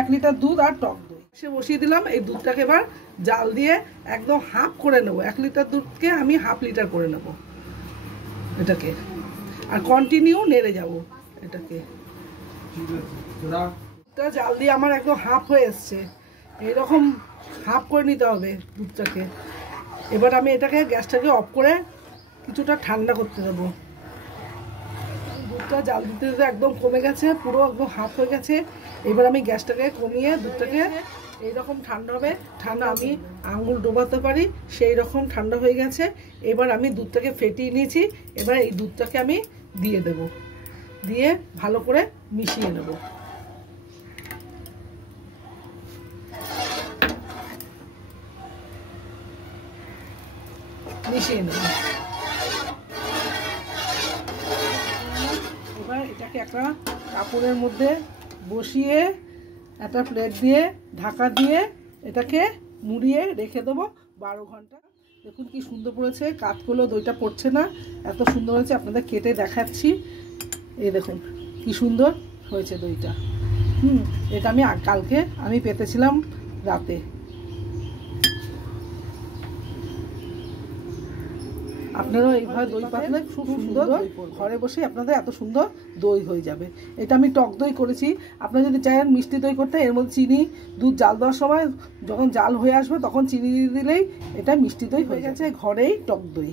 1 litre দুধ আর টক দই সে বসিয়ে দিলাম। এই দুধটাকে এবার জাল দিয়ে একদম হাফ করে নেব। 1 লিটার দুধকে আমি হাফ লিটার করে নেব এটাকে, আর কন্টিনিউ নেড়ে যাব এটাকে। জাল দিয়ে আমার একদম হাফ হয়ে এসছে, এইরকম হাফ করে নিতে হবে দুধটাকে। এবার আমি এটাকে গ্যাসটাকে অফ করে কিছুটা ঠান্ডা করতে দেবো। দুধটা জাল দিতে দিতে একদম কমে গেছে, পুরো একদম হাফ হয়ে গেছে। এবার আমি গ্যাসটাকে কমিয়ে দুধটাকে এইরকম ঠান্ডা হবে, ঠান্ডা আমি আঙুল ডোবাতে পারি সেই রকম ঠান্ডা হয়ে গেছে। এবার আমি দুধটাকে ফেটিয়ে নিয়েছি, এবার এই দুধটাকে আমি দিয়ে দেব, দিয়ে ভালো করে মিশিয়ে নেব। মিশিয়ে নেব। এবার এটাকে একটা কাপড়ের মধ্যে বসিয়ে একটা প্লেট দিয়ে ঢাকা দিয়ে এটাকে মুড়িয়ে রেখে দেবো 12 ঘন্টা। দেখুন কি সুন্দর পড়েছে, কাঠগুলো দইটা পড়ছে না, এত সুন্দর হয়েছে। আপনাদের কেটে দেখাচ্ছি, এই দেখুন কি সুন্দর হয়েছে দইটা। এটা আমি কালকে আমি পেতেছিলাম রাতে। আপনারাও এইভাবে দই পাতলে খুব সুন্দর ঘরে বসে আপনাদের এত সুন্দর দই হয়ে যাবে। এটা আমি টক দই করেছি। আপনারা যদি চান মিষ্টি দই করতে, এর মধ্যে চিনি, দুধ জাল দেওয়ার সময় যখন জাল হয়ে আসবে তখন চিনি দিয়ে দিলেই এটা মিষ্টি দই হয়ে গেছে, ঘরেই টক দই।